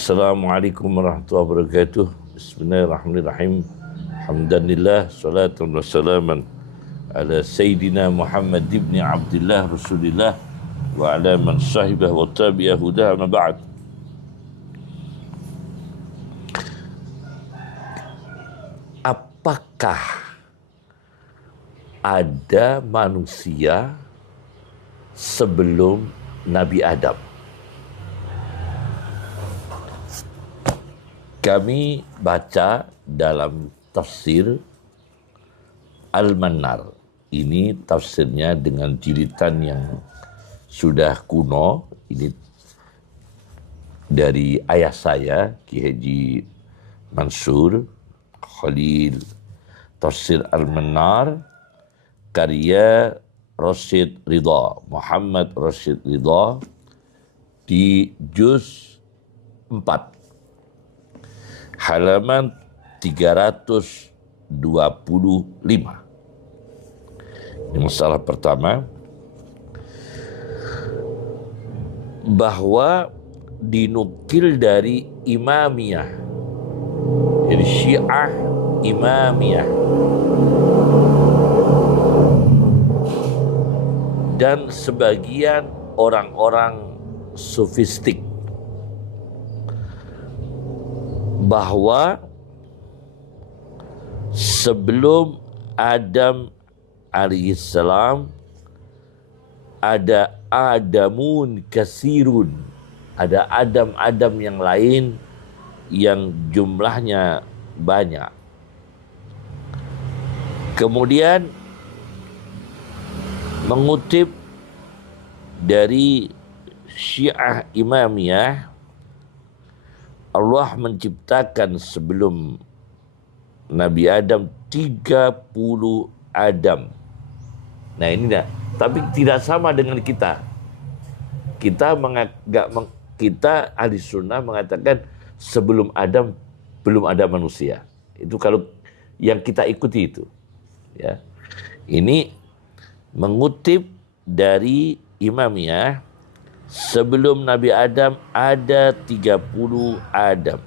Assalamualaikum warahmatullahi wabarakatuh. Bismillahirrahmanirrahim. Alhamdulillah, salatan wassalaman ala Sayyidina Muhammad ibn Abdullah Rasulillah wa ala man sahibah wa tabi'ah hudah ma ba'd. Apakah ada manusia sebelum Nabi Adam? Kami baca dalam tafsir Al-Mannar. Ini tafsirnya dengan jilitan yang sudah kuno. Ini dari ayah saya, Ki Haji Mansur Khalil. Tafsir Al-Mannar karya Rashid Ridha, Muhammad Rashid Ridha, di juz 4. Halaman 325. Ini masalah pertama, bahwa dinukil dari Imamiyah, jadi Syiah Imamiyah, dan sebagian orang-orang sufistik, bahwa sebelum Adam alaihissalam ada Adamun kasirun, ada Adam-Adam yang lain yang jumlahnya banyak. Kemudian mengutip dari Syiah Imamiyah, Allah menciptakan sebelum Nabi Adam 30 Adam. Nah ini dah, tapi tidak sama dengan kita. Kita ahli sunnah mengatakan sebelum Adam belum ada manusia. Itu kalau yang kita ikuti itu. Ya, ini mengutip dari Imamiyah, sebelum Nabi Adam ada 30 Adam.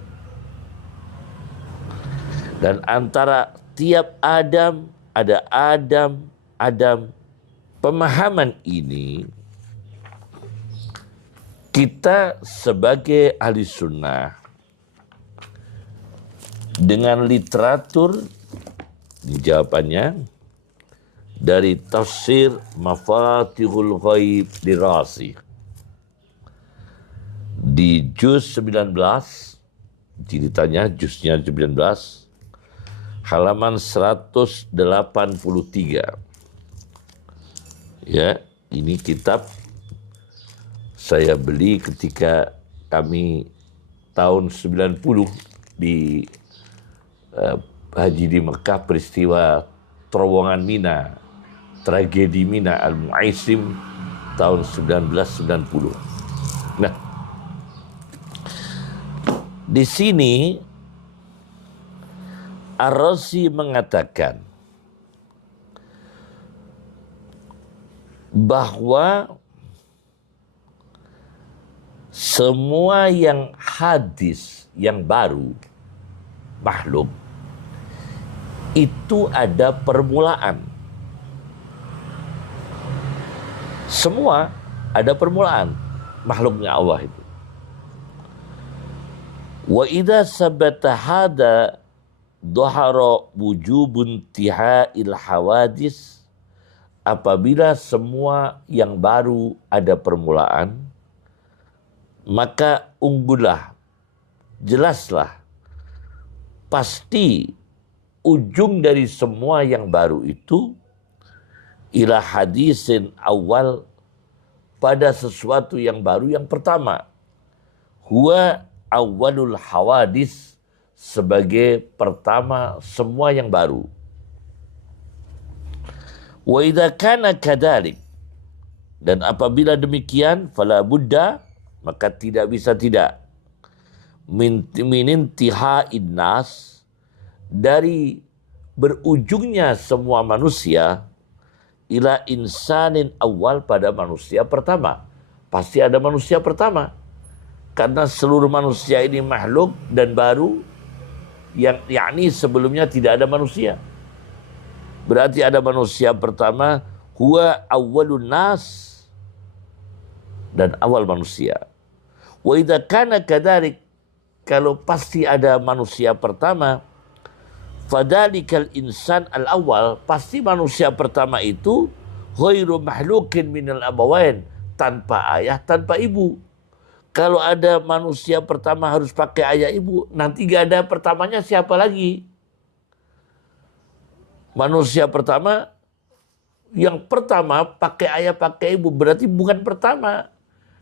Dan antara tiap Adam ada Adam. Pemahaman ini kita sebagai ahli sunnah dengan literatur, di jawabannya dari tafsir Mafatihul Ghaib Dirasi di juz 19, jilitannya juznya 19, halaman 183. Ya, ini kitab saya beli ketika kami tahun 90 di haji di Mekah, peristiwa terowongan Mina, tragedi Mina Al-Mu'aisim tahun 1990. Nah, di sini Ar-Razi mengatakan bahwa semua yang hadis, yang baru, makhluk, itu ada permulaan. Semua ada permulaan makhluknya Allah itu. Wa idza sabata hada dhahara wujubun tihail hawadis. Apabila semua yang baru ada permulaan, maka unggullah, jelaslah, pasti ujung dari semua yang baru itu ila hadisin awal, pada sesuatu yang baru yang pertama. Huwa awalul hawadis, sebagai pertama semua yang baru. Wa idza kana kadzalik, dan apabila demikian, fala budda, maka tidak bisa tidak, min intiha'in nas, dari berujungnya semua manusia, ila insanin awal, pada manusia pertama. Pasti ada manusia pertama. Karena seluruh manusia ini makhluk dan baru, yang yakni sebelumnya tidak ada manusia. Berarti ada manusia pertama, huwa awwalun nas, dan awal manusia. Wa idza kana kadzalik, kalau pasti ada manusia pertama, fadzalikal insan al-awwal, pasti manusia pertama itu ghairu mahlukin minal abawain, tanpa ayah, tanpa ibu. Kalau ada manusia pertama harus pakai ayah ibu, nanti gak ada pertamanya siapa lagi? Manusia pertama, yang pertama pakai ayah pakai ibu, berarti bukan pertama.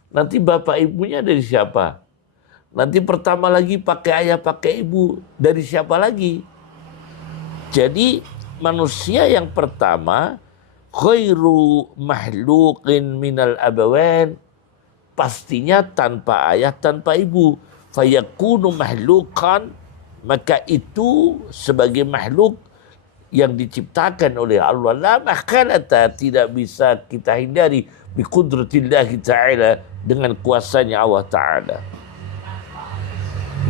Nanti bapak ibunya dari siapa? Nanti pertama lagi pakai ayah pakai ibu, dari siapa lagi? Jadi manusia yang pertama khairu mahluqin minal abawain, pastinya tanpa ayah tanpa ibu. Fayakunu mahluqan, maka itu sebagai makhluk yang diciptakan oleh Allah. La makhalata, tidak bisa kita hindari, bi qudratillahi ta'ala, dengan kuasanya Allah Ta'ala.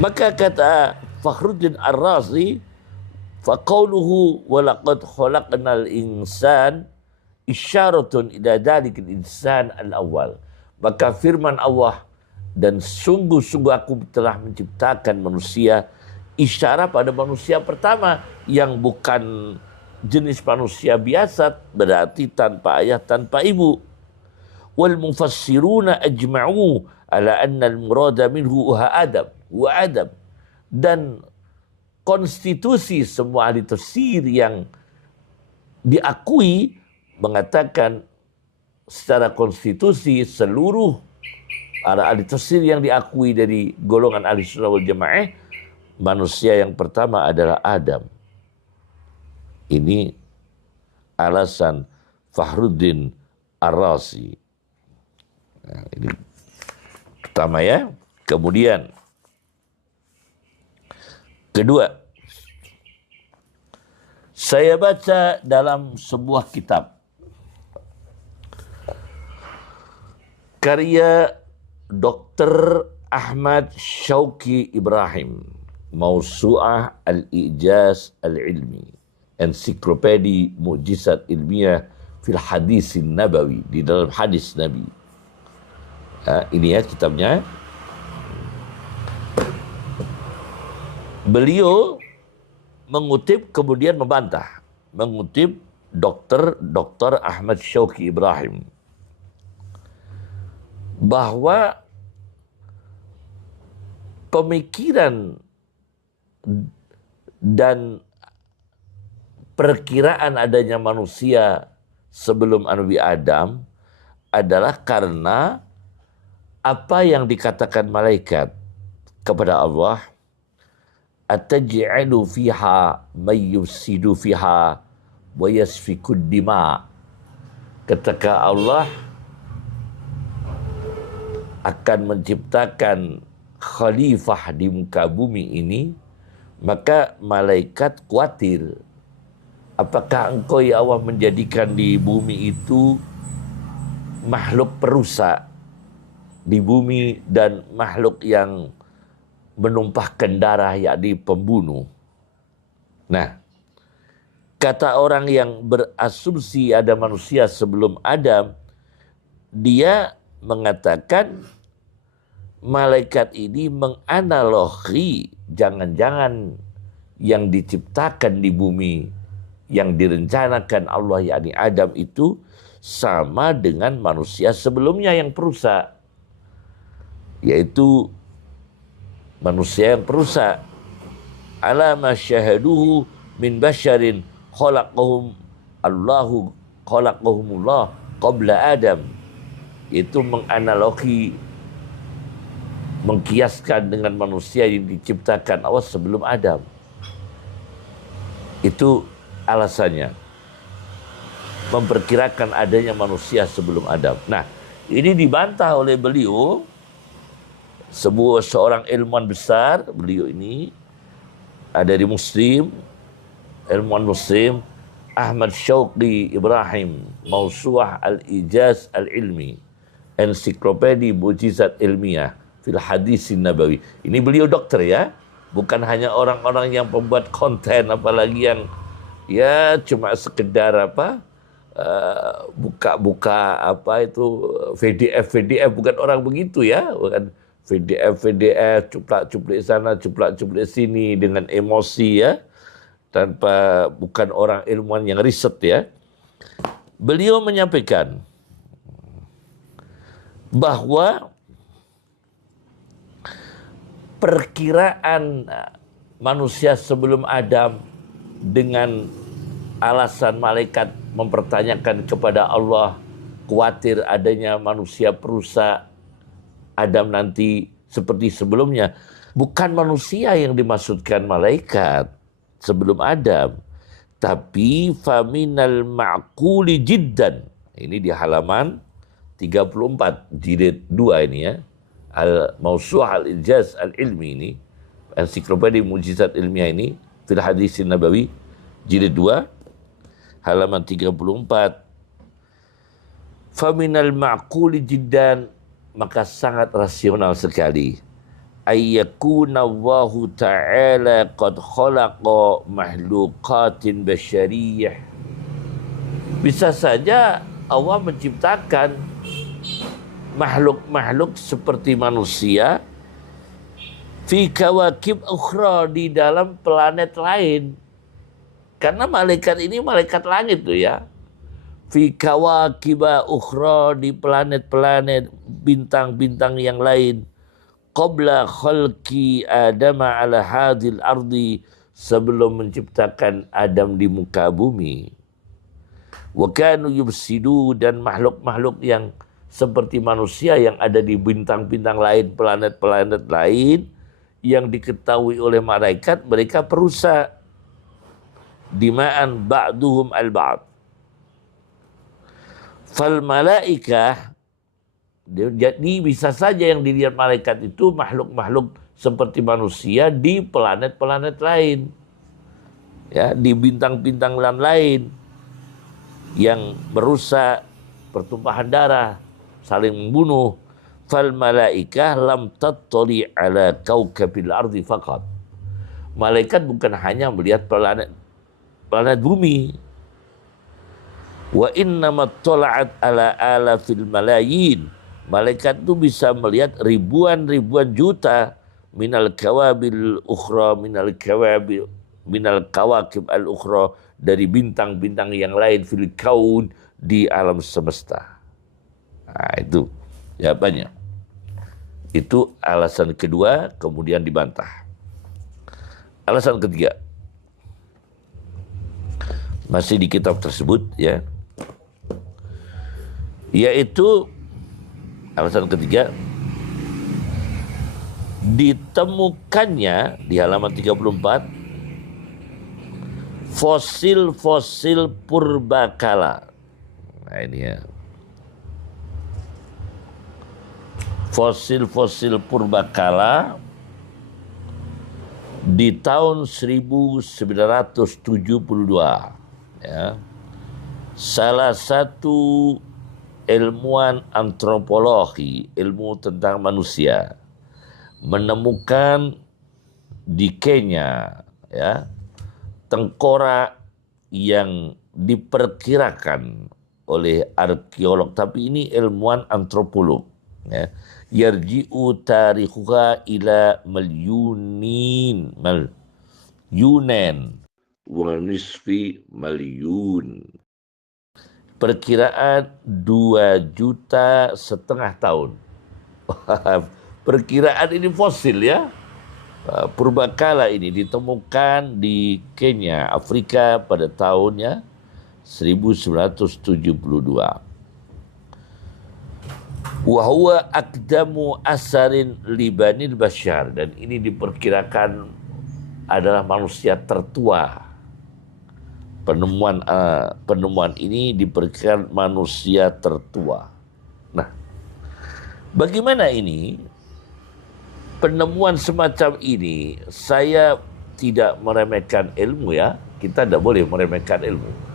Maka kata Fakhruddin Ar-Razi, faqauluhu walaqad khalaqnal insan isyaratun ila dalikal insan al-awwal. Maka firman Allah, dan sungguh-sungguh aku telah menciptakan manusia, isyarat pada manusia pertama yang bukan jenis manusia biasa, berarti tanpa ayah tanpa ibu. Wal mufassiruna ajma'u ala anna al-murada minhu huwa Adam. Dan konstitusi semua ahli tafsir yang diakui mengatakan secara konstitusi, seluruh para ahli tafsir yang diakui dari golongan ahli sunnah wal jamaah, manusia yang pertama adalah Adam. Ini alasan Fakhruddin Ar-Razi. Nah, ini pertama ya. Kemudian kedua, saya baca dalam sebuah kitab karya Dr. Ahmad Syauqi Ibrahim, Mausu'ah al-Ijaz al-Ilmi, Ensiklopedi Mukjizat Ilmiah fil Hadisin Nabawi, di dalam hadis Nabi. Ini ya kitabnya. Beliau mengutip kemudian membantah, mengutip Dr. Ahmad Syauqi Ibrahim, bahwa pemikiran dan perkiraan adanya manusia sebelum Nabi Adam adalah karena apa yang dikatakan malaikat kepada Allah, ataj'alu fiha may yufsidu fiha wa yasfikud dima. Ketika Allah akan menciptakan khalifah di muka bumi ini, maka malaikat khawatir, apakah engkau ya Allah menjadikan di bumi itu makhluk perusak di bumi dan makhluk yang menumpahkan darah, yakni pembunuh. Nah, kata orang yang berasumsi ada manusia sebelum Adam, dia mengatakan malaikat ini menganalogi jangan-jangan yang diciptakan di bumi, yang direncanakan Allah, yakni Adam, itu sama dengan manusia sebelumnya yang perusak, yaitu manusia yang perusak. Ala ma syahaduhu min basyarin khalaqahumullah qabla Adam. Itu menganalogi, mengkiaskan dengan manusia yang diciptakan Allah sebelum Adam. Itu alasannya, memperkirakan adanya manusia sebelum Adam. Nah, ini dibantah oleh beliau, seorang ilmuwan besar. Beliau ini ada di Muslim, ilmuwan Muslim, Ahmad Syauqi Ibrahim, Mausu'ah al-Ijaz al-Ilmi, Ensiklopedi Mukjizat Ilmiah fil hadis nabawi. Ini beliau dokter ya, bukan hanya orang-orang yang pembuat konten, apalagi yang ya cuma sekedar buka-buka VDF, bukan orang begitu ya, bukan VDF, cuplak-cuplik sana, cuplak-cuplik sini dengan emosi ya, bukan orang ilmuwan yang riset ya. Beliau menyampaikan bahwa perkiraan manusia sebelum Adam dengan alasan malaikat mempertanyakan kepada Allah, khawatir adanya manusia perusak Adam nanti seperti sebelumnya. Bukan manusia yang dimaksudkan malaikat sebelum Adam, tapi faminal ma'quli jiddan. Ini di halaman 34 jilid 2 ini ya. Al-Mawsu'ah al-Ijaz al-Ilmi ini, ensiklopedia mujizat ilmiah ini, fil hadis nabawi jilid 2 halaman 34. Faminal ma'quli jiddan, maka sangat rasional sekali, ayyakuna Allahu ta'ala qad khalaqa mahluqatin basyariyah. Bisa saja Allah menciptakan makhluk-makhluk seperti manusia fi kawakib ukhra, di dalam planet lain. Karena malaikat ini malaikat langit tuh ya. Fi kawakiba ukhra, di planet-planet, bintang-bintang yang lain. Qabla khalqi Adam ala hadil ardi, sebelum menciptakan Adam di muka bumi. Wa kanu yubsidu, dan makhluk-makhluk yang seperti manusia yang ada di bintang-bintang lain, planet-planet lain, yang diketahui oleh malaikat mereka perusak. Dima'an ba'duhum al-ba'd. Fal malaikah, jadi bisa saja yang dilihat malaikat itu makhluk-makhluk seperti manusia di planet-planet lain, ya, di bintang-bintang lain yang merusak, pertumpahan darah, saling membunuh. Fal malaikah lam tattali ala kaukabil ardi faqat. Malaikat bukan hanya melihat planet bumi. Wa innama tola'at ala fil malayin. Malaikat itu bisa melihat ribuan juta minal kawabil ukhra, minal kawakib al ukhra, dari bintang-bintang yang lain fil kaun, di alam semesta. Nah, itu jawabannya. Itu alasan kedua, kemudian dibantah. Alasan ketiga, masih di kitab tersebut ya, yaitu alasan ketiga, ditemukannya di halaman 34 fosil-fosil purbakala. Nah ini ya, fosil-fosil purbakala di tahun 1972 ya. Salah satu ilmuwan antropologi, ilmu tentang manusia, menemukan di Kenya ya, tengkorak yang diperkirakan oleh arkeolog, tapi ini ilmuwan antropolog ya, yarji'u tarikhuha ila yunen wa nisfi malyun. Perkiraan 2,5 juta tahun. Perkiraan ini fosil ya. Purbakala ini ditemukan di Kenya, Afrika pada tahunnya 1972. Wa huwa aqdamu asarin libanil basyar, dan ini diperkirakan adalah manusia tertua. Penemuan ini diperkirakan manusia tertua. Nah, bagaimana ini? Penemuan semacam ini, saya tidak meremehkan ilmu ya. Kita tidak boleh meremehkan ilmu.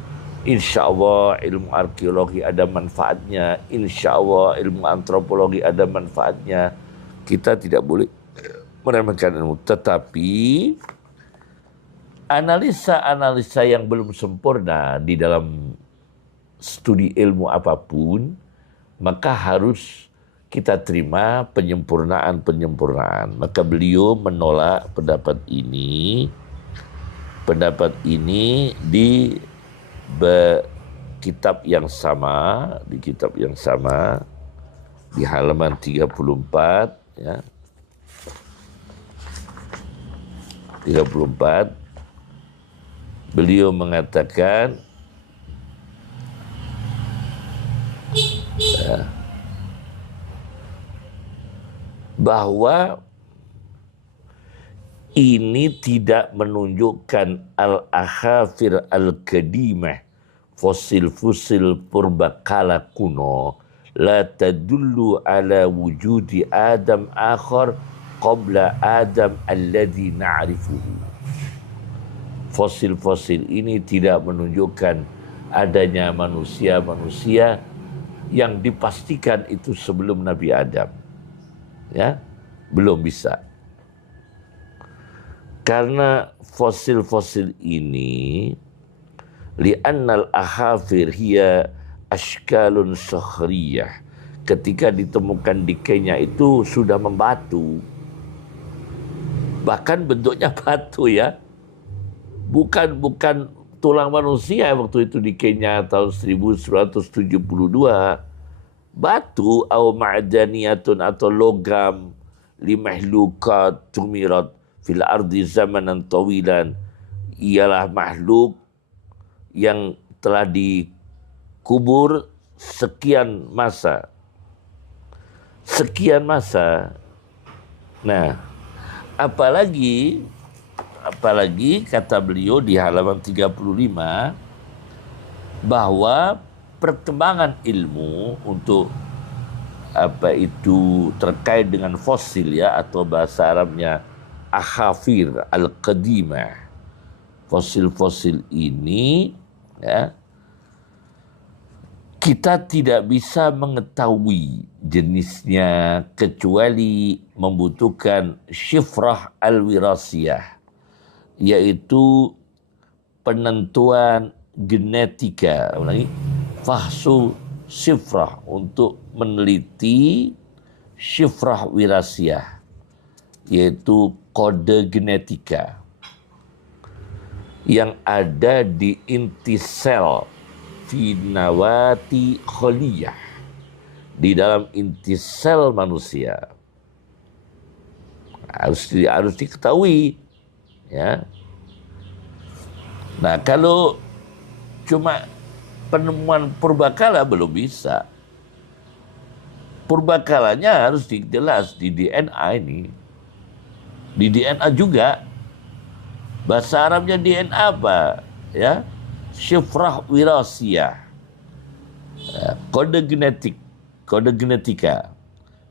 Insya Allah ilmu arkeologi ada manfaatnya. Insya Allah ilmu antropologi ada manfaatnya. Kita tidak boleh meremehkan ilmu. Tetapi analisa-analisa yang belum sempurna di dalam studi ilmu apapun, maka harus kita terima penyempurnaan-penyempurnaan. Maka beliau menolak pendapat ini di kitab yang sama, di halaman 34 ya. 34 beliau mengatakan bahwa ini tidak menunjukkan al-akhafir al-qadimah, fosil-fosil purbakala kuno, la tadullu ala wujudi Adam akhar qabla Adam alladhi na'rifuhu. Fosil-fosil ini tidak menunjukkan adanya manusia-manusia yang dipastikan itu sebelum Nabi Adam. Ya, belum bisa. Karena fosil-fosil ini li'annal ahafir hiya ashkalun sakhriyah. Ketika ditemukan di Kenya itu sudah membatu. Bahkan bentuknya batu ya. Bukan tulang manusia waktu itu di Kenya tahun 1972. Batu atau ma'daniyatun atau logam limahlukat tumirat fil ardi zamanan tawilan, ialah makhluk yang telah dikubur sekian masa. Nah, apalagi kata beliau di halaman 35 bahwa perkembangan ilmu untuk terkait dengan fosil ya, atau bahasa Arabnya akhafir al-qadimah. Fosil-fosil ini ya, kita tidak bisa mengetahui jenisnya kecuali membutuhkan syifrah al-wirasiyah, yaitu penentuan genetika, fahsu syifrah, untuk meneliti syifrah wirasiyah, yaitu kode genetika yang ada di inti sel fi nawati kholiyah, di dalam inti sel manusia. Harus diketahui ya. Nah, kalau cuma penemuan purbakala belum bisa. Purbakalanya harus dijelas di DNA ini. Di DNA juga. Bahasa Arabnya DNA apa? Ya, syifrah wirasiyah. Kode genetika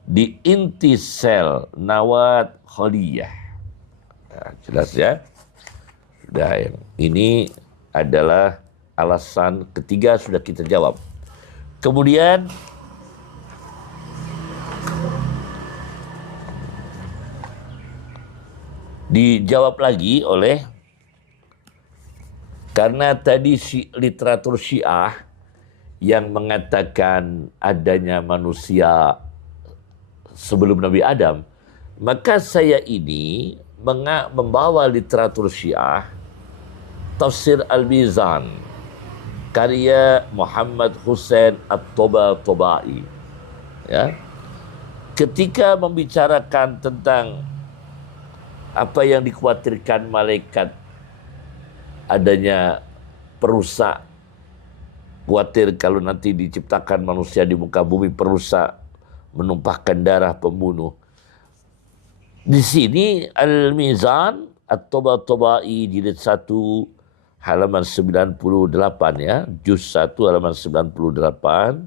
di inti sel nawat kholiyah. Nah, jelas ya. Sudah, yang ini adalah alasan ketiga sudah kita jawab. Kemudian dijawab lagi oleh, karena tadi literatur Syiah yang mengatakan adanya manusia sebelum Nabi Adam, maka saya ini membawa literatur Syiah, Tafsir Al-Mizan, karya Muhammad Hussein At-Tabatabai. Ya. Ketika membicarakan tentang apa yang dikhawatirkan malaikat, adanya perusak, khawatir kalau nanti diciptakan manusia di muka bumi perusak, menumpahkan darah pembunuh. Di sini Al-Mizan At-Tabatabai jilid 1 halaman 98 ya, juz 1 halaman 98.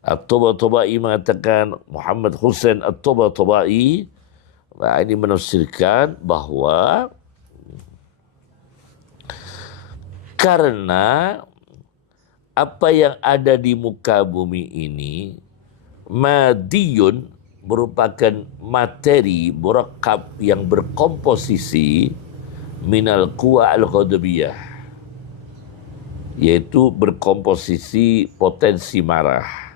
At-Tabatabai mengatakan, Muhammad Hussein At-Tabatabai, nah, ini menafsirkan bahwa karena apa yang ada di muka bumi ini madiyun, merupakan materi murakkab yang berkomposisi minal quwa al-ghadabiyah, yaitu berkomposisi potensi marah,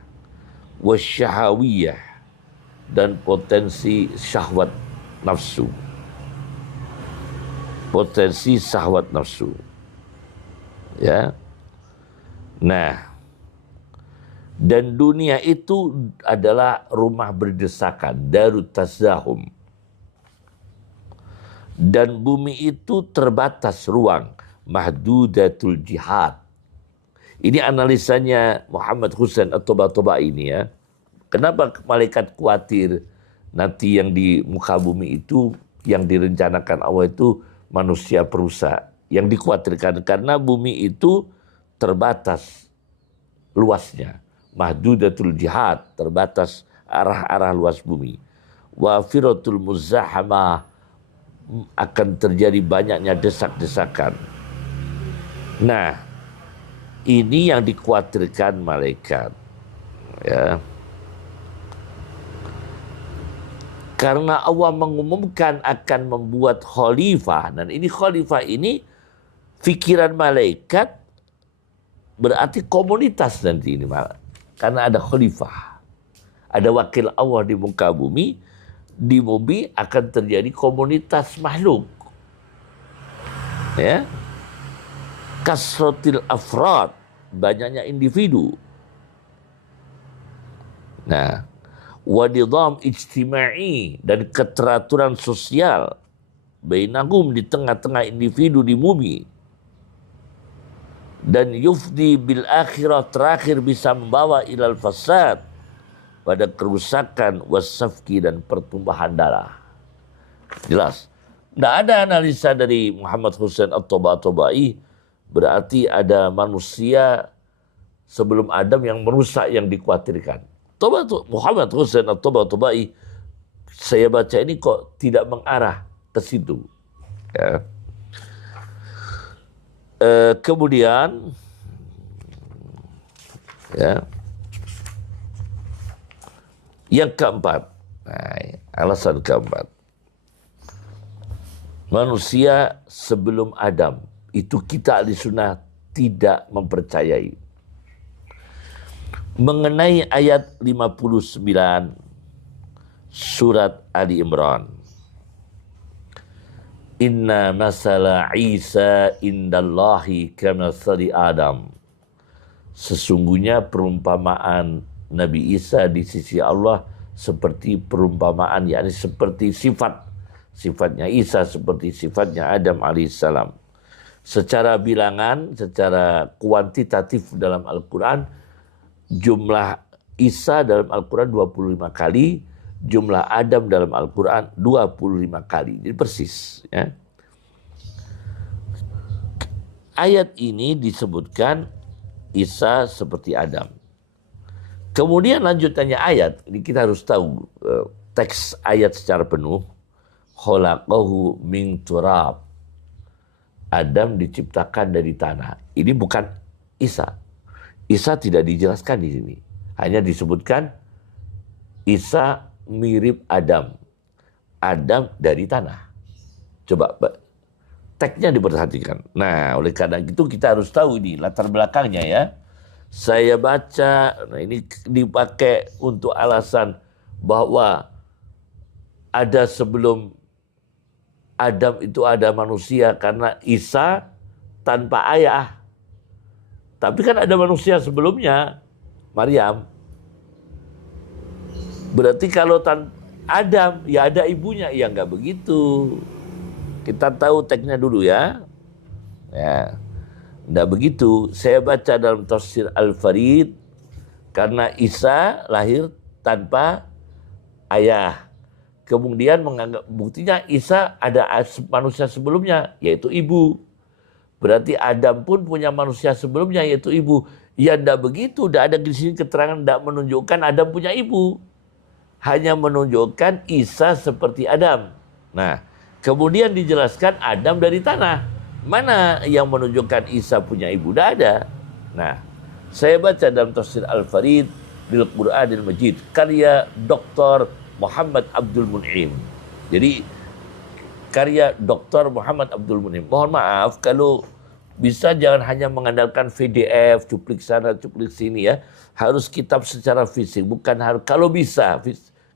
wasyahawiyah, dan potensi syahwat nafsu. Potensi syahwat nafsu. Ya. Nah, dan dunia itu adalah rumah berdesakan, darut tazahum. Dan bumi itu terbatas ruang, mahdudatul jihad. Ini analisanya Muhammad Husain At-Tabatabai ini ya. Kenapa malaikat khawatir nanti yang di muka bumi itu, yang direncanakan Allah itu manusia perusak. Yang dikhawatirkan karena bumi itu terbatas luasnya. Mahdudatul jihad, terbatas arah-arah luas bumi. Wa firatul muzahama, akan terjadi banyaknya desak-desakan. Nah, ini yang dikhawatirkan malaikat. Ya. Karena Allah mengumumkan akan membuat khalifah, dan ini khalifah ini pikiran malaikat berarti komunitas nanti ini malah. Karena ada khalifah, ada wakil Allah di muka bumi. Di bumi akan terjadi komunitas makhluk, ya, kasratil afrad, banyaknya individu. Nah, wadidham ijtima'i, dan keteraturan sosial bainahum, di tengah-tengah individu di bumi. Dan yufdi bil akhirah, terakhir bisa membawa ilal fasad, pada kerusakan, wasafki, dan pertumpahan darah. Jelas. Tidak ada analisa dari Muhammad Husain At-Tabatabai berarti ada manusia sebelum Adam yang merusak yang dikhawatirkan. Muhammad Husain At-Tabatabai, saya baca ini kok tidak mengarah ke situ. Ya. Kemudian, ya, yang keempat, alasan keempat, manusia sebelum Adam itu kita ahli sunnah tidak mempercayai. Mengenai ayat 59 surat Ali Imran, inna masala Isa indallahi kamathali Adam, sesungguhnya perumpamaan Nabi Isa di sisi Allah seperti perumpamaan, yakni seperti sifatnya Isa seperti sifatnya Adam alaihissalam. Secara bilangan, secara kuantitatif dalam Al-Quran, jumlah Isa dalam Al-Quran 25 kali, jumlah Adam dalam Al-Quran 25 kali. Jadi persis. Ya. Ayat ini disebutkan Isa seperti Adam. Kemudian lanjutannya ayat, ini kita harus tahu teks ayat secara penuh. Khalaqahu min turab. Adam diciptakan dari tanah. Ini bukan Isa. Isa tidak dijelaskan di sini. Hanya disebutkan Isa mirip Adam. Adam dari tanah. Coba teksnya diperhatikan. Nah, oleh karena itu kita harus tahu ini latar belakangnya ya. Saya baca, nah ini dipakai untuk alasan bahwa ada sebelum Adam itu ada manusia karena Isa tanpa ayah. Tapi kan ada manusia sebelumnya, Maryam. Berarti kalau Adam, ya ada ibunya. Ya enggak begitu. Kita tahu teksnya dulu ya. Ya. Tidak begitu. Saya baca dalam tafsir Al-Farid, karena Isa lahir tanpa ayah. Kemudian menganggap buktinya Isa ada manusia sebelumnya, yaitu ibu. Berarti Adam pun punya manusia sebelumnya, yaitu ibu. Ya tidak begitu. Tidak ada di sini keterangan tidak menunjukkan Adam punya ibu. Hanya menunjukkan Isa seperti Adam. Nah, kemudian dijelaskan Adam dari tanah. Mana yang menunjukkan Isa punya ibu? Tidak ada. Nah, saya baca dalam tafsir Al-Farid bil Qur'anil Majid, karya Dr. Muhammad Abdul Mun'im. Jadi karya Dr. Muhammad Abdul Mun'im. Mohon maaf kalau bisa jangan hanya mengandalkan PDF, cuplik sana, cuplik sini ya. Harus kitab secara fisik, bukan harus kalau bisa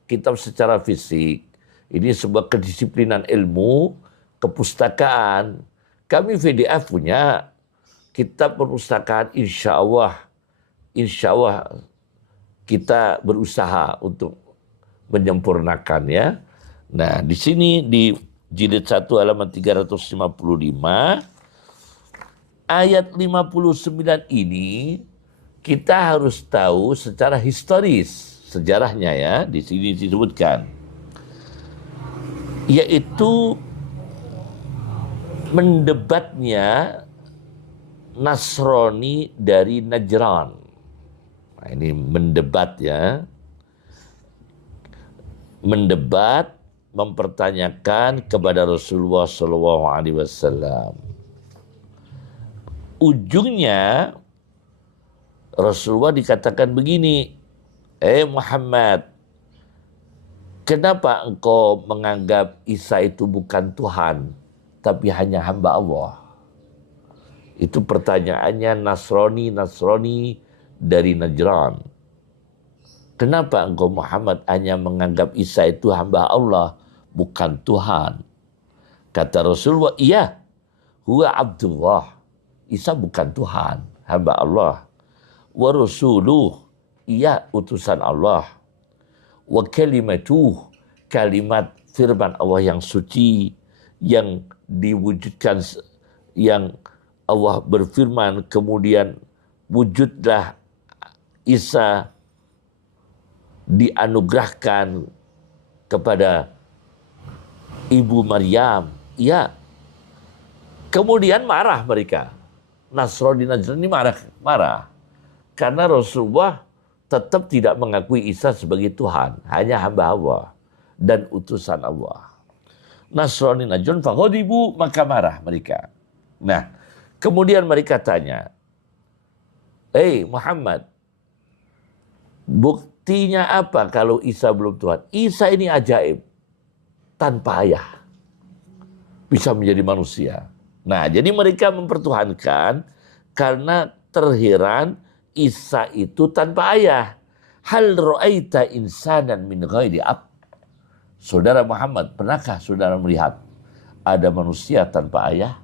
kitab secara fisik. Ini sebuah kedisiplinan ilmu, kepustakaan. Kami VDF punya kitab perpustakaan, insya Allah kita berusaha untuk menyempurnakan ya. Nah, di sini di jilid 1 halaman 355 ayat 59 ini kita harus tahu secara historis sejarahnya ya. Di sini disebutkan yaitu mendebatnya Nasrani dari Najran. Nah, ini mendebat ya. Mendebat, mempertanyakan kepada Rasulullah SAW. Ujungnya Rasulullah dikatakan begini, Muhammad, kenapa engkau menganggap Isa itu bukan Tuhan, tapi hanya hamba Allah? Itu pertanyaannya Nasrani dari Najran. Kenapa engkau Muhammad hanya menganggap Isa itu hamba Allah, bukan Tuhan? Kata Rasulullah, iya, huwa Abdullah. Isa bukan Tuhan, hamba Allah. Wa rasuluh, iya utusan Allah. Wa kalimatuh, kalimat firman Allah yang suci, yang diwujudkan, yang Allah berfirman, kemudian wujudlah Isa dianugerahkan kepada Ibu Maryam. Ya. Kemudian marah mereka. Nasrani ini marah. Karena Rasulullah tetap tidak mengakui Isa sebagai Tuhan. Hanya hamba Allah dan utusan Allah. Nasrani Najran faghadibu, maka marah mereka. Nah, kemudian mereka tanya, Muhammad, buktinya apa kalau Isa belum Tuhan? Isa ini ajaib, tanpa ayah, bisa menjadi manusia. Nah, jadi mereka mempertuhankan karena terheran Isa itu tanpa ayah. Hal ra'aita insanan min ghairi ab. Saudara Muhammad, pernahkah saudara melihat ada manusia tanpa ayah?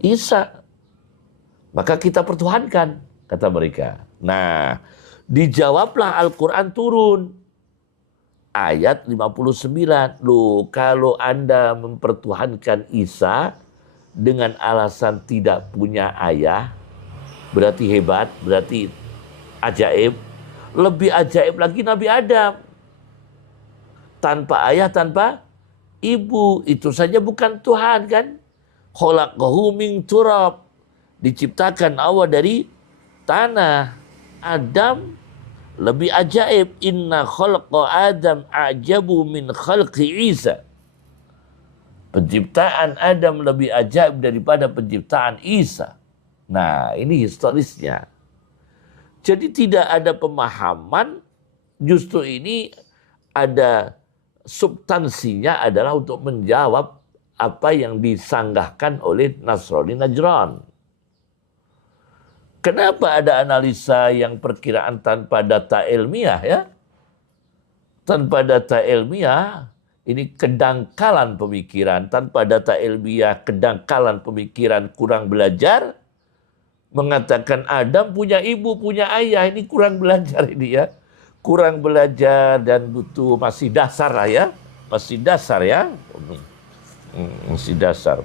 Isa. Maka kita pertuhankan, kata mereka. Nah, dijawablah Al-Quran turun. Ayat 59. Loh, kalau Anda mempertuhankan Isa dengan alasan tidak punya ayah, berarti hebat, berarti ajaib. Lebih ajaib lagi Nabi Adam. Tanpa ayah, tanpa ibu. Itu saja bukan Tuhan kan? Khalaqahu min turab. Diciptakan Allah dari tanah. Adam lebih ajaib. Inna khalqa Adam ajabu min khalqi Isa. Penciptaan Adam lebih ajaib daripada penciptaan Isa. Nah, ini historisnya. Jadi tidak ada pemahaman, justru ini ada substansinya adalah untuk menjawab apa yang disanggahkan oleh Nasrani Najran. Kenapa ada analisa yang perkiraan tanpa data ilmiah ya? Tanpa data ilmiah, ini kedangkalan pemikiran. Tanpa data ilmiah, kedangkalan pemikiran, kurang belajar. Mengatakan Adam punya ibu, punya ayah, ini kurang belajar ini ya. Kurang belajar dan butuh masih dasar lah ya. Masih dasar ya. Masih dasar.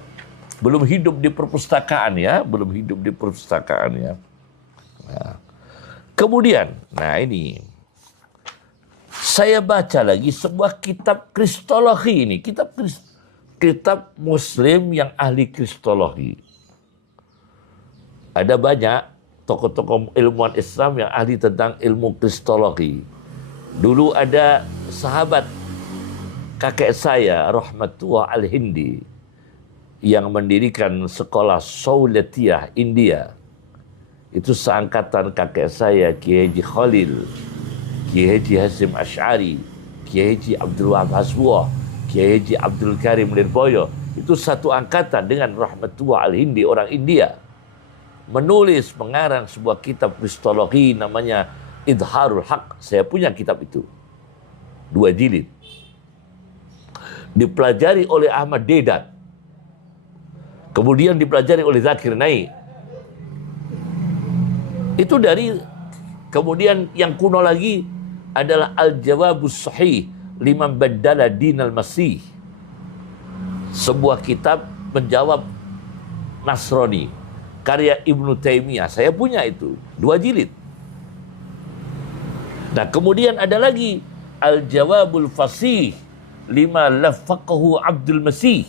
Belum hidup di perpustakaan ya. Belum hidup di perpustakaan ya. Nah. Kemudian, nah ini. Saya baca lagi sebuah kitab kristologi ini. Kitab Muslim yang ahli kristologi. Ada banyak tokoh-tokoh ilmuwan Islam yang ahli tentang ilmu kristologi. Dulu ada sahabat kakek saya, Rahmatullah Al-Hindi, yang mendirikan sekolah Saulatiyah, India. Itu seangkatan kakek saya, Kiai Haji Khalil. Kiai Haji Hasyim Asy'ari, Kiai Haji Abdul Wahab Hasbuah, Kiai Haji Abdul Karim Lirboyo, itu satu angkatan dengan Rahmatullah Al-Hindi, orang India, menulis, mengarang sebuah kitab kristologi namanya Idharul Haq. Saya punya kitab itu, 2 jilid. Dipelajari oleh Ahmad Deedat, kemudian dipelajari oleh Zakir Naik. Itu dari, kemudian yang kuno lagi adalah Al-Jawabus Sahih Liman Baddala Dinal Masih, sebuah kitab menjawab Nasrani, karya Ibnu Taimiyah. Saya punya itu, 2 jilid. Nah, kemudian ada lagi Al-Jawabul Fasih Lima Lafaqahu Abdul Masih.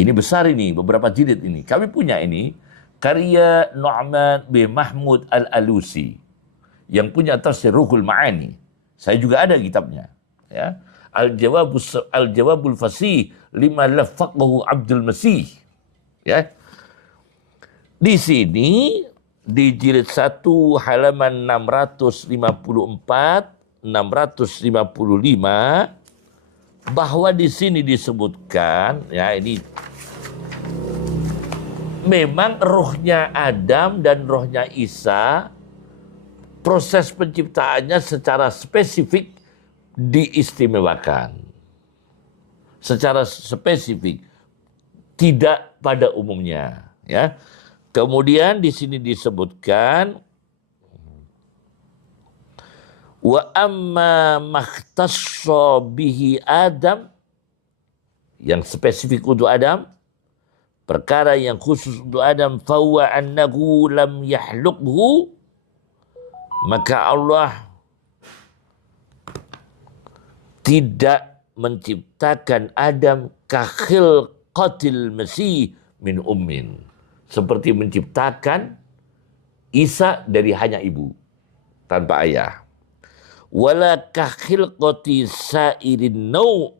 Ini besar ini, beberapa jilid ini. Kami punya ini, karya Nu'man bin Mahmud Al-Alusi, yang punya tafsir Ruhul Ma'ani. Saya juga ada kitabnya. Ya. Al-Jawabul Fasih Lima Lafaqahu Abdul Masih. Ya. Di sini, di jilid 1 halaman 654, 655, bahwa di sini disebutkan, ya ini memang rohnya Adam dan rohnya Isa, proses penciptaannya secara spesifik diistimewakan. Secara spesifik, tidak pada umumnya. Ya. Kemudian di sini disebutkan, wa amma makhtassa bihi Adam, yang spesifik untuk Adam, perkara yang khusus untuk Adam, fahuwa annahu lam yahluqhu, maka Allah tidak menciptakan Adam kakhil qatil Masih min ummin, seperti menciptakan Isa dari hanya ibu, tanpa ayah. Wala kakhilqati sairin nau,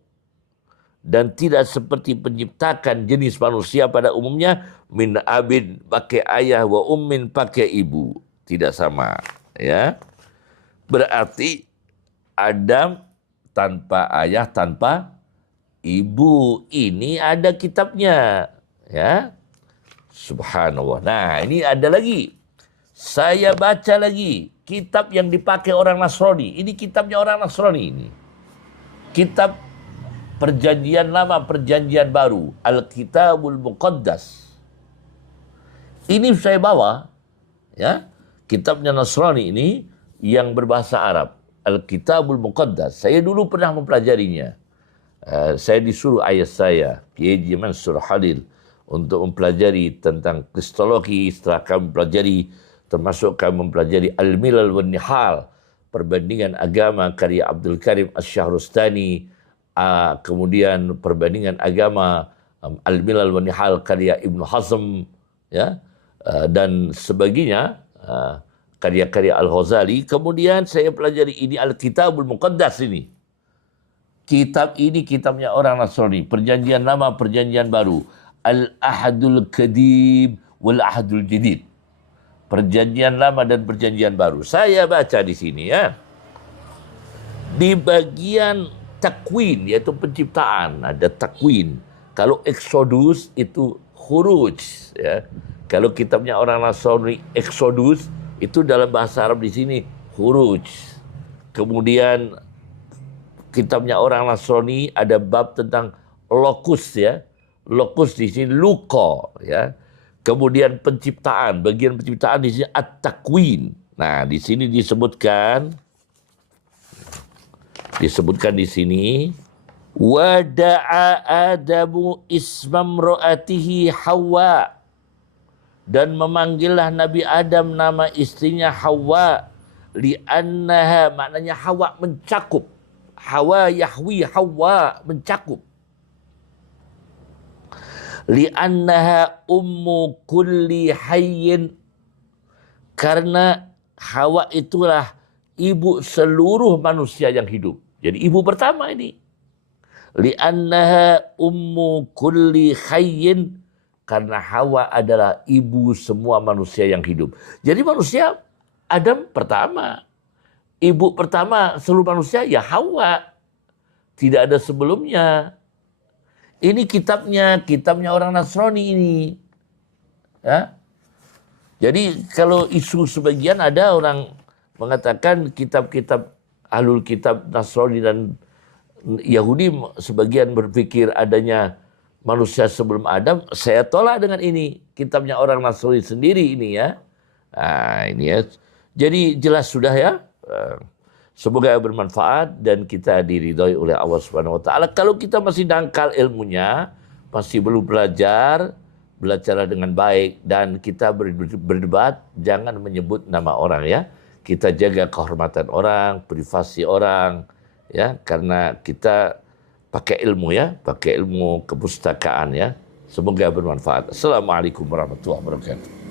dan tidak seperti penciptakan jenis manusia pada umumnya, min abid pakai ayah, wa ummin pakai ibu, tidak sama. Ya, berarti Adam tanpa ayah, tanpa ibu, ini ada kitabnya. Ya, subhanallah. Nah, ini ada lagi, saya baca lagi kitab yang dipakai orang Nasrani. Ini kitabnya orang Nasrani ini. Kitab Perjanjian Lama, Perjanjian Baru, Al-Kitabul Muqaddas. Ini saya bawa, ya, kitabnya Nasrani ini yang berbahasa Arab, Al-Kitabul Muqaddas. Saya dulu pernah mempelajarinya. Saya disuruh ayah saya, Kiai Haji Mansur Halil, untuk mempelajari tentang kristologi. Setelah kami pelajari, termasuk kami mempelajari Al-Milal wan Nihal, perbandingan agama karya Abdul Karim Asy-Syahrustani, kemudian perbandingan agama Al-Milal wan Nihal karya Ibnu Hazm, ya, dan sebagainya, karya-karya Al-Ghazali. Kemudian saya pelajari ini Al-Kitabul Muqaddas ini. Kitab ini kitabnya orang Nasrani, Perjanjian Lama, Perjanjian Baru, Al-Ahadul Qadim wal Ahadul Jadid. Perjanjian Lama dan Perjanjian Baru. Saya baca di sini, ya. Di bagian takwin, yaitu penciptaan, ada takwin. Kalau Exodus itu khuruj, ya. Kalau kitabnya orang Nasrani Exodus, itu dalam bahasa Arab di sini khuruj. Kemudian kitabnya orang Nasrani ada bab tentang lokus, ya. Lokus di sini luko, ya. Kemudian penciptaan, bagian penciptaan di sini at-takwin. Nah, di sini disebutkan di sini, wada'a Adamu ismam ro'atihi Hawa, dan memanggillah Nabi Adam nama istrinya Hawa, li'annaha, maknanya Hawa mencakup, Hawa yahwi, Hawa mencakup, li'annaha ummu kulli hayyin, karena Hawa itulah ibu seluruh manusia yang hidup. Jadi ibu pertama ini. Li'annaha ummu kulli hayyin, karena Hawa adalah ibu semua manusia yang hidup. Jadi manusia Adam pertama, Ibu pertama seluruh manusia ya Hawa. Tidak ada sebelumnya. Ini kitabnya orang Nasrani ini. Ya. Jadi kalau isu sebagian ada orang mengatakan kitab-kitab Ahlul Kitab Nasrani dan Yahudi sebagian berpikir adanya manusia sebelum Adam. Saya tolak dengan ini. Kitabnya orang Nasrani sendiri ini ya. Nah, ini ya. Jadi jelas sudah ya. Semoga bermanfaat dan kita diridhoi oleh Allah Subhanahu wa taala. Kalau kita masih dangkal ilmunya, masih belum belajarlah dengan baik dan kita berdebat, jangan menyebut nama orang ya. Kita jaga kehormatan orang, privasi orang ya, karena kita pakai ilmu ya, pakai ilmu kepustakaan ya. Semoga bermanfaat. Assalamualaikum warahmatullahi wabarakatuh.